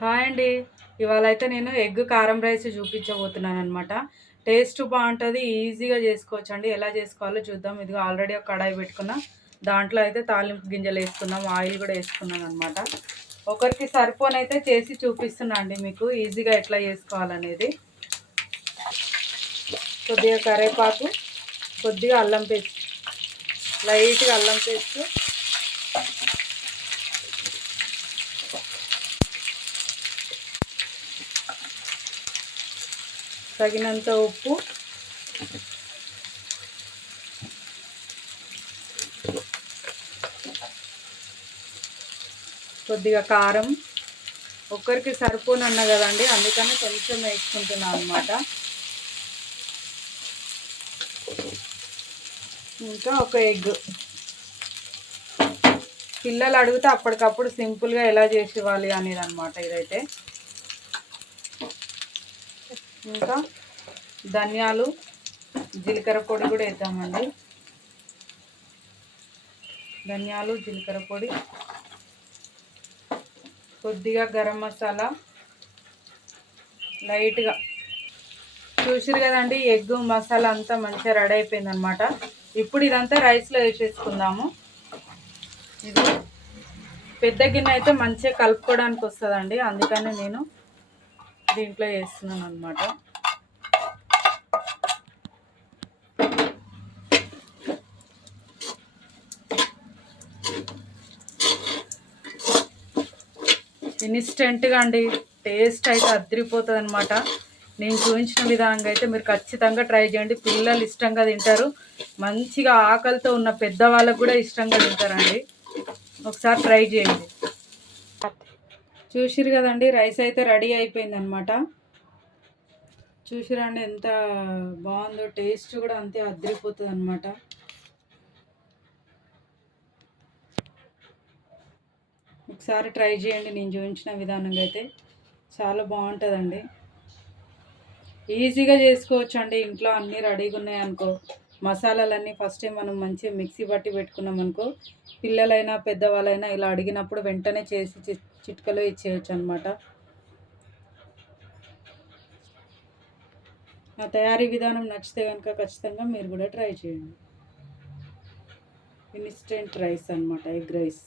Hi అండి. ఇవాళ అయితే నేను ఎగ్ కారం రైస్ చూపించబోతున్నాను అనమాట. టేస్ట్ బాగుంటుంది, ఈజీగా చేసుకోవచ్చు అండి. ఎలా చేసుకోవాలో చూద్దాం. ఇదిగో ఆల్రెడీ ఒక కడాయి పెట్టుకున్న, దాంట్లో అయితే తాలింపు గింజలు వేసుకున్నాం, ఆయిల్ కూడా వేసుకున్నాను అనమాట. ఒకరికి సరిపోనైతే చేసి చూపిస్తున్నా అండి మీకు, ఈజీగా ఎట్లా చేసుకోవాలనేది. కొద్దిగా కరివేపాకు, కొద్దిగా అల్లం పేస్ట్, లైట్గా అల్లం పేస్ట్, తగినంత ఉప్పు, కొద్దిగా కారం. ఒక్కరికి సరిపోనన్నా కదండి, అందుకని కొంచెం వేసుకుంటున్నాను అనమాట. ఇంకా ఒక ఎగ్. పిల్లలు అడిగితే అప్పటికప్పుడు సింపుల్గా ఎలా చేసి ఇవ్వాలి అనేది అనమాట ఇదైతే. ఇంకా ధనియాలు, జీలకర్ర పొడి కూడా వేద్దామండి. ధనియాలు, జీలకర్ర పొడి, కొద్దిగా గరం మసాలా లైట్గా. చూసిరు కదండి, ఎగ్ మసాలా అంతా మంచిగా రెడీ అయిపోయింది అనమాట. ఇప్పుడు ఇదంతా రైస్లో వేసేసుకుందాము. ఇది పెద్ద గిన్నె అయితే మంచిగా కలుపుకోవడానికి వస్తుందండి, అందుకని నేను దీంట్లో వేస్తున్నాను అనమాట. ఇన్స్టెంట్గా అండి, టేస్ట్ అయితే అదిరిపోతుంది అనమాట. నేను చూపించిన విధంగా అయితే మీరు ఖచ్చితంగా ట్రై చేయండి. పిల్లలు ఇష్టంగా తింటారు, మంచిగా ఆకలితో ఉన్న పెద్దవాళ్ళకు కూడా ఇష్టంగా తింటారండి. ఒకసారి ట్రై చేయండి. చూసిరు కదండి, రైస్ అయితే రెడీ అయిపోయింది అనమాట. చూసిరండి ఎంత బాగుందో, టేస్ట్ కూడా అంతే అదిరిపోతుంది అనమాట. ఒకసారి ట్రై చేయండి, నేను చూపించిన విధానంగా అయితే చాలా బాగుంటుందండి. ఈజీగా చేసుకోవచ్చు అండి, ఇంట్లో అన్నీ రెడీగా ఉన్నాయనుకో. మసాలాలన్నీ ఫస్ట్ టైం మనం మంచిగా మిక్సీ పట్టి పెట్టుకున్నాం అనుకో, పిల్లలైనా పెద్దవాళ్ళైనా ఇలా అడిగినప్పుడు వెంటనే చేసి చిట్కలో ఇచ్చేయచ్చు అనమాట. ఆ తయారీ విధానం నచ్చితే కనుక ఖచ్చితంగా మీరు కూడా ట్రై చేయండి. ఇన్స్టెంట్ రైస్ అనమాట, ఎగ్ రైస్.